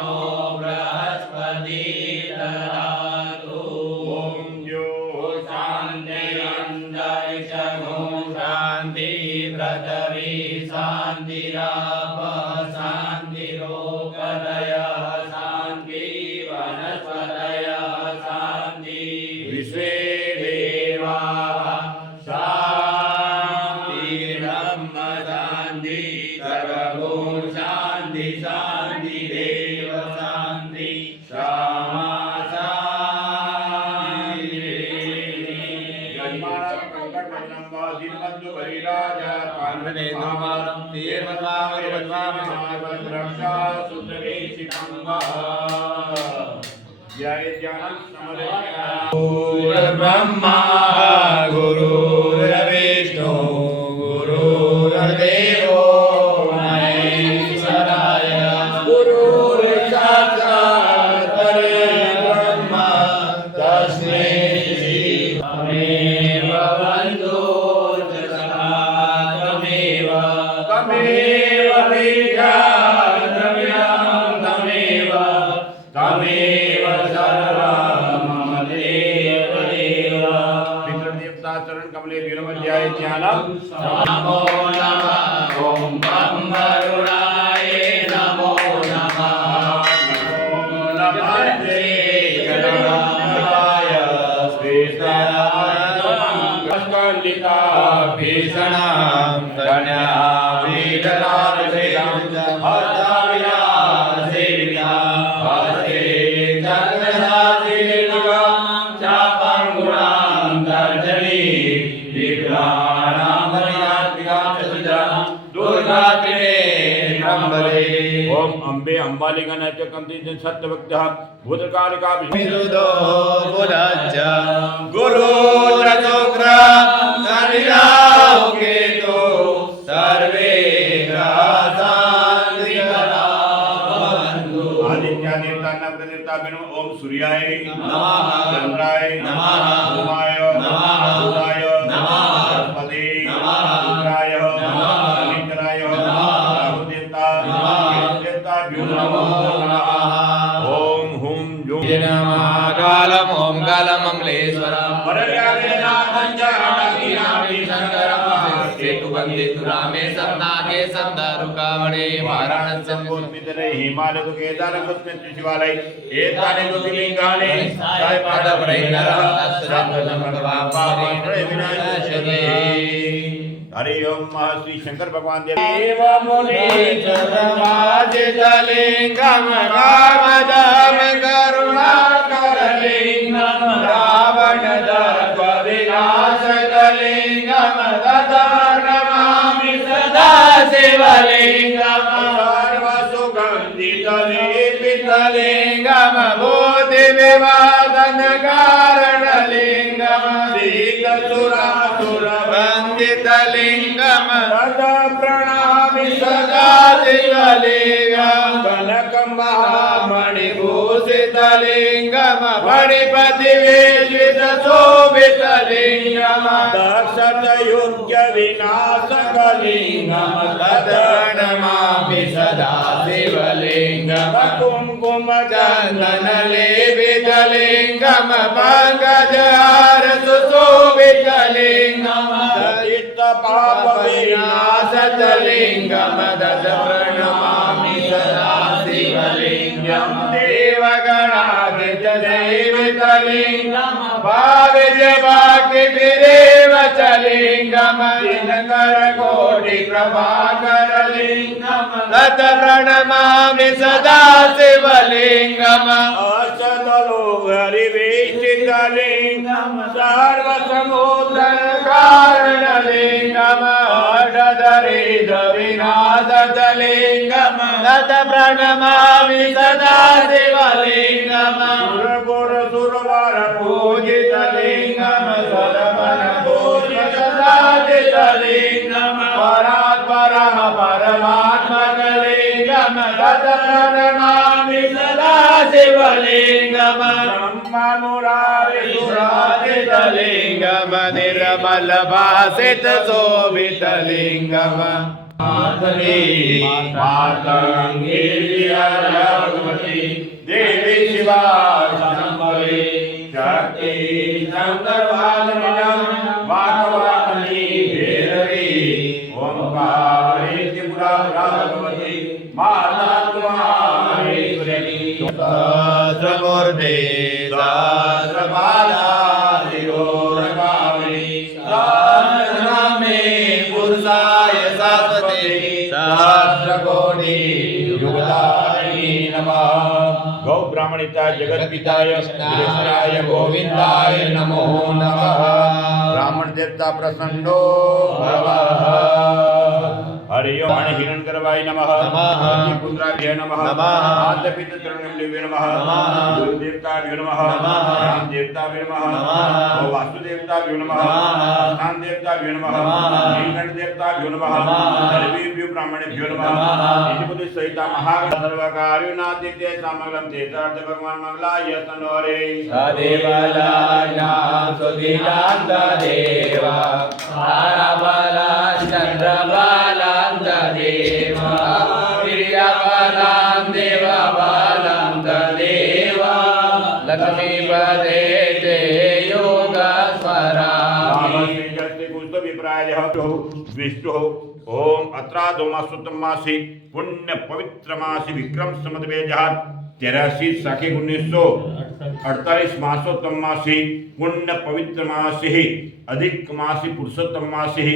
no Brihaspati ददातु ओम जो शान्ति अन्तरिक्षगो शान्ति पृथिवी शान्तिराप शान्तिरोगदयः शान्ति वनस्पतयः शान्ति विश्वे देवाः शान्ति ब्रह्म शान्ति सर्वगुण शान्ति शान्ति देव शान्ति क्षमा ब्रह्मा गुरुर्विष्णु गुरुर्देवो महेश्वराय गुरुर्साक्षात् परब्रह्म तस्मै श्री तमेव बन्धो तमेव तमेव विद्याद्रव्यं तमेव सर्वं मम देव देव पितृदेवता चरण कमले वीरमध्याय ज्ञानम नमो नमः ॐ ब्रह्मरुणाय नमो नमः नमो नमः श्री गणनाय श्रीस्कन्दिता भीषणां कन्यावीरनाथसेवितां हस्ताविलासेवितां हस्ते चक्रधारिणीं चापङ्गुणां तर्जनी विप्राणां परिणात्मिकां चतुर्धां दुर्गात्रिणे नम्बरे ओम अंबे अंबालिकानाच कंतीजन सत्यभक्तः भूतकालिका विष्णुदो बुधज्ज गुरुर्चक्र शनिराहु केतु सर्वे ग्रहासान्तिकरा भवन्तु आदित्य देवता नव देवता बिनु ओम सूर्याय नमः चंद्राय नमः भूमाय नमः बुधाय नमः बृहस्पति नमः रुद्राय नमः शनिचराय नमः राहु देवता नमः देवता बिनु नमो नमः ओम हुम जुम नमः कालम ओम कालम अमलेश्वरम वरव्याघ्रनाथं च नामी शंकरम सेतु बंदितु रामे सन्नागे संदारुकावणे वाराणस्यं मितरे हिमालय तो केदार पुष्पित शिवालय एतानि ज्योतिर्लिंगानि साय पादप्रैनरः तत्सर्वधर्मपापानि विनाशते हरि ओम श्री शंकर भगवान देव मुनीचरमाजितलिंगम कामदम करुणाकरलिंगम रावण दर्प विनाशकलिंगम तदानमामि सदा शिवलिंगम सर्वसुगन्धितलेपितलिंगम भूति विवादन कारणलिंगम शीतसुरासुरवन्दितलिंगम तदा प्रणामि सदा शिवलिंगम कनकं महामणिभूषितलिंगम फणिपतिवेशितशोभितलिंगम दर्शतयुग्यविनाशकलिंगम तदनमामि सदा शिवलिंगम कुङ्कुमचन्दनलेपितलिंगम पङ्कजहार सुशोभितलिंगम दत्तपापविनाशतलिंगम तत्प्रणमामि सदा शिवलिंगम देवगणादितसेवितलिंगम भाविजभक्तिभिरेव चलिंगम दिनकरकोटिप्रभाकरलिंगम तत्प्रणमामि सदा शिवलिंगम अशतलो हरिवेष्टितलिंगम सर्वसमुद्रकारणलिंगम अडदरिद्रविनाशतलिंगम तत्प्रणमामि सदा शिवलिंगम सुरगुरुसुरवर पूजितलिंगम सरमन पूजितलिंगम परात्परम परमात्मकलिंगम तत्प्रणमामि सदा शिवलिंगम ब्रह्ममुरारिसुरादितलिंगम निर्मलभासित शोभितलिंगम मातंगी पार्वती देवी शिवा शंभवी शक्ति शंकरवादनिजं वाकवाकनी भैरवी ओंकारे त्रिपुरा भगवती माता कुमारेश्वरी सहस्रमूर्ते सहस्रपादा शिरोरगामिनी सहस्रनामे पुरुषाय शाश्वते सहस्रकोटि युगधारिणी नमः गौ ब्राह्मणिता जगत्पिताय विघ्नेश्वराय गोविंदाय नमो नमः ब्राह्मण देवता प्रसन्नो भवः हरि ओम हिरण्यगर्भाय नमः पुत्राभ्य नमः आद्यपितृतृणभ्यो नमः गुरुदेवताभ्यो नमः राम देवताभ्यो नमः वासुदेवताभ्यो नमः स्थान देवताभ्यो नमः नीलकंठ देवताभ्यो नमः सर्वेभ्यो ब्राह्मणेभ्यो नमः इति बुद्धि सहित महागण सर्वकार्युनादित्य समग्रं तीर्थार्थ भगवान मंगलाय तनोरे सदेवलाया सुदिलांत देवा पारबलां चंद्रबलां देवा प्रियबलां देवबलां देवा लक्ष्मीपदे ते योगस्वरा विष्णु ओम अत्रादोमासुतमासी पुण्य पवित्र मासी विक्रम संवत 2083 साखे 1948 मासोत्तम मासी पुण्य पवित्र मासी अधिक मासी पुरुषोत्तम मासी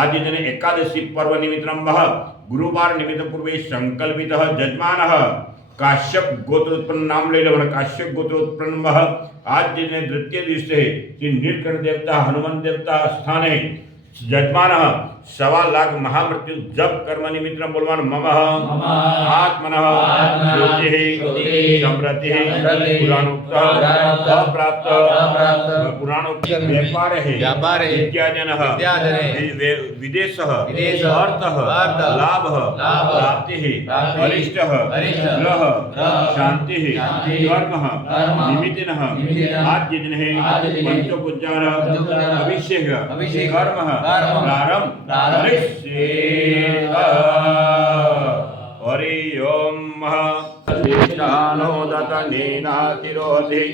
आदि दिन एकादशी पर्व निमित्तं गुरुवार निमित्त पूर्वे संकल्पित जजमान काश्यप गोत्रोत्पन्न नाम लेलं काश्यप गोत्रोत्पन्न आज दिन द्वितीय दिवसे श्री नीलकंठ देवता हनुमान देवता स्थाने जजमान 1.25 लाख महामृत्यु जप कर्म निमित्त बोलवान मम आत्मनः समृद्धि पुराणोक्त अप्राप्त पुराणोक्त व्यापार इत्यादयः विदेशः अर्थः लाभः प्राप्तिः अरिष्टः ग्रह शांतिः कर्मः निमित्तिनः आद्य दिने पंचपूज्यान अभिषेक कर्मः प्रारंभ हरि ओम दतनीनातिरोधि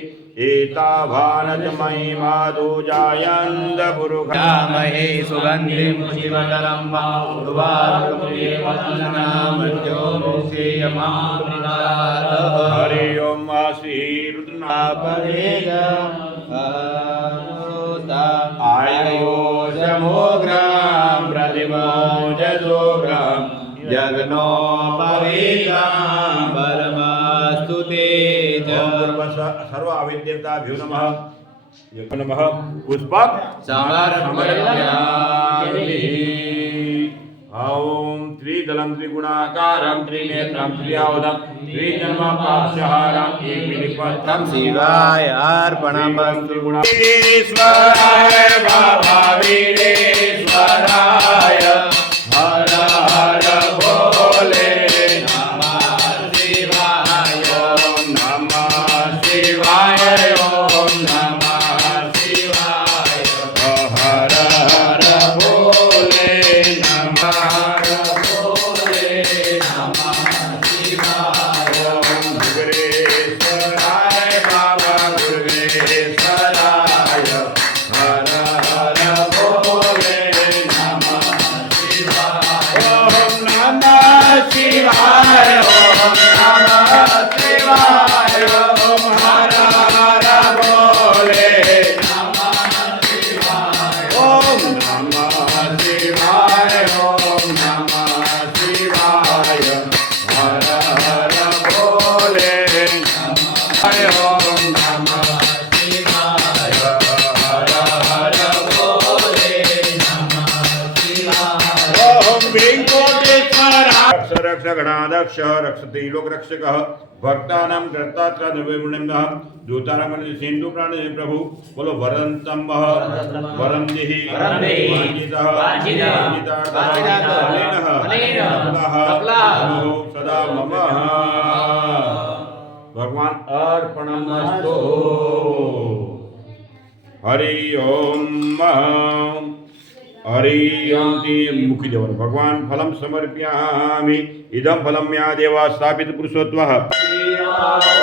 एताभानजमयी माधुजायन्द महे सुगन्धिं पुष्टिमण्डलं हरि ओम श्री रुद्रनापदेय आयोजमोग्राम प्रतिमोजसोग्राम जगनो पवित्रं परमस्तु ते सर्व आविदेवताभ्यो नमः नमः पुष्पक समर्पयामि ओम त्रिदलं त्रिगुणाकारं त्रिनेत्रं त्रियावदं त्रिजन्मपाशहारं एकविलिपत्रं शिवाय अर्पणमस्तु ईश्वराय बाबा वीरेश्वराय हर हर भोले नमः शिवाय ओम नमः शिवाय ओम नमः शिवाय हर हर भोले नमः भोले नमः शिवाय ओम गुरुवेश्वराय बाबा गुरुवेश्वराय हर हर भोले नमः शिवाय ओम नमः शिवाय ओम नमः शिवाय ओम हर हर भोले नमः शिवाय ओम नमः शिवाय ओम नमः शिवाय हर हर भोले नमः ओम नमः शिवाय हर हर भोले नमः शिवाय ओम वेंकटेश्वर रक्ष गणाध्यक्ष रक्षते लोक रक्षकः भक्तानां कर्तात्र निर्विण्णः दूतानां सिंधु प्राण प्रभु बोलो वरदन्तं वरं देहि वाञ्छितः सदा मम भगवान अर्पणमस्तु हरि ओम हरि ओम मुखी देवर भगवान फलम समर्पयामि इदं फलं या देवा स्थापित पुरुषोत्तमः Hare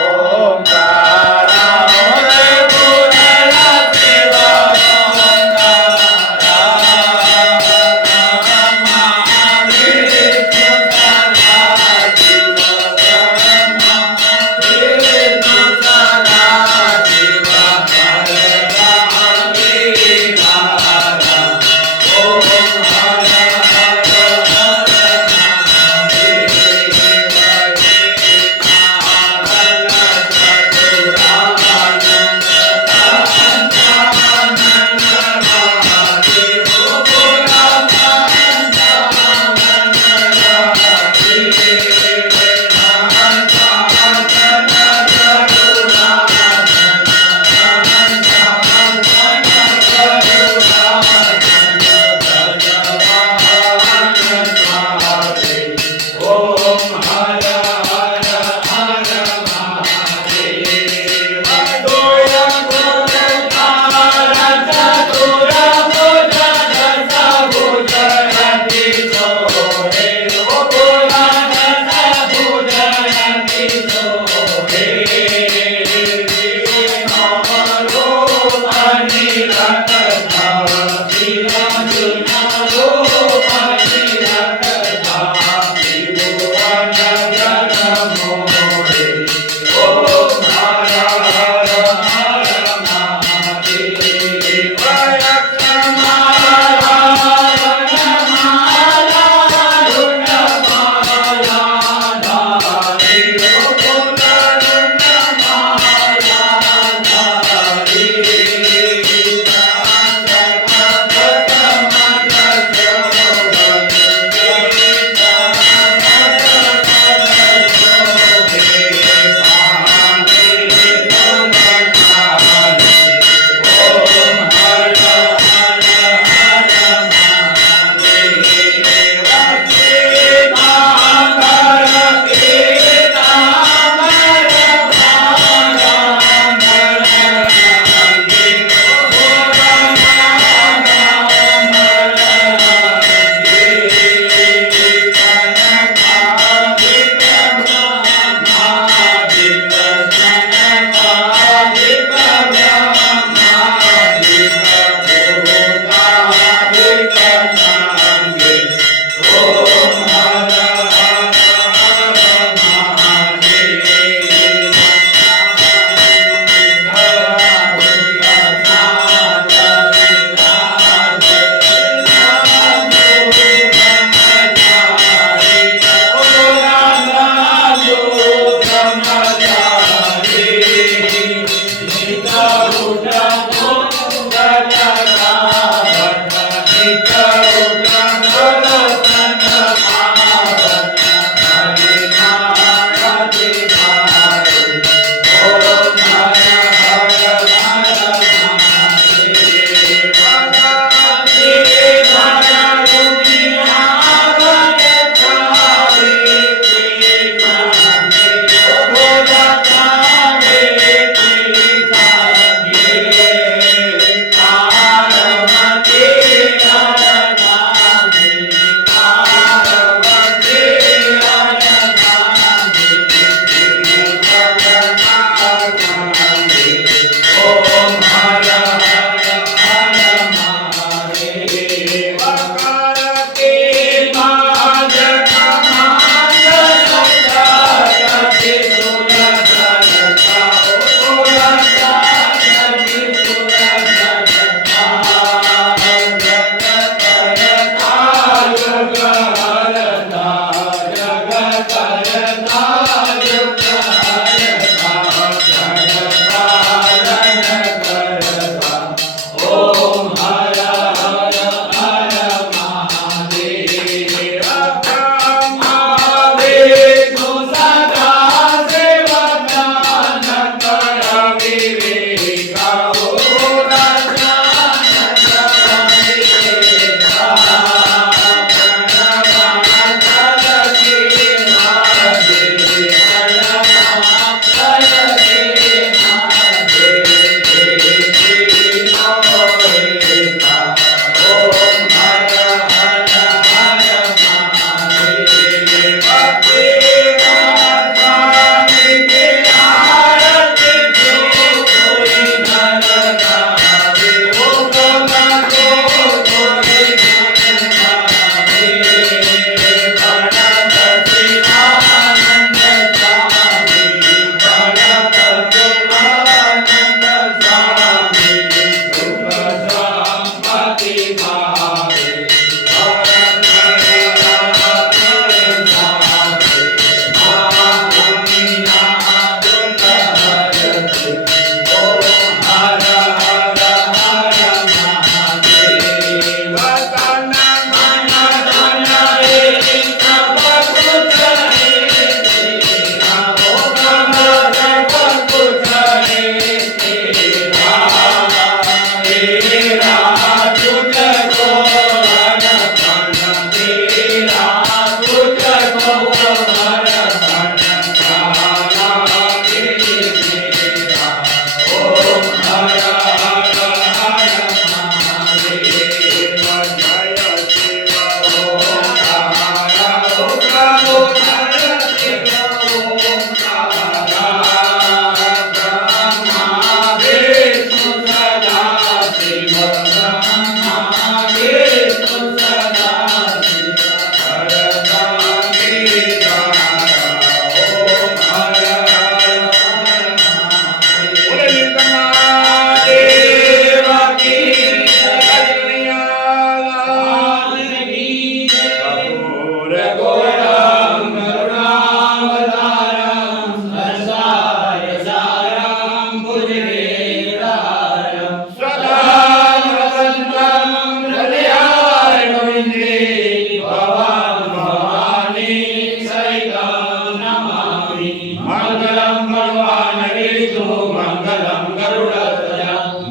मङ्गलं भगवान् विष्णु मङ्गलं गरुडध्वज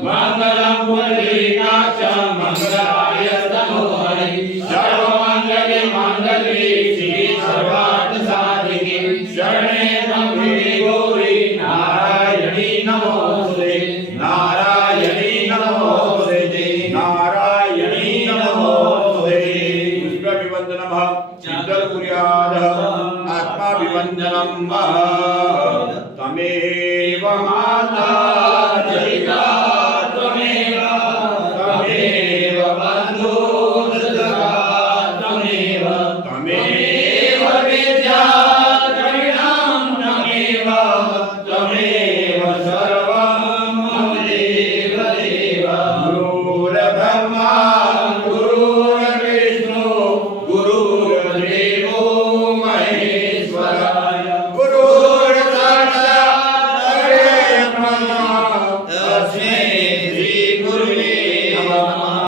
मङ्गलं पुण्डरीकाक्ष मङ्गलाय तनो हरि सर्वमङ्गले मङ्गले शिवे सर्वार्थसाधिके शरणे त्र्यम्बके गौरी नारायणी नमोस्तुते नारायणी नमोस्तुते नारायणी नमोस्तुते पुष्पाभिवन्दनम् चित्तकुर्यादः आत्माभिवन्दनं तमेव माता जयिता त्वमेव त्वमेव बन्धुसखा त्वमेव तमेव विद्या द्रविणं त्वमेव त्वमेव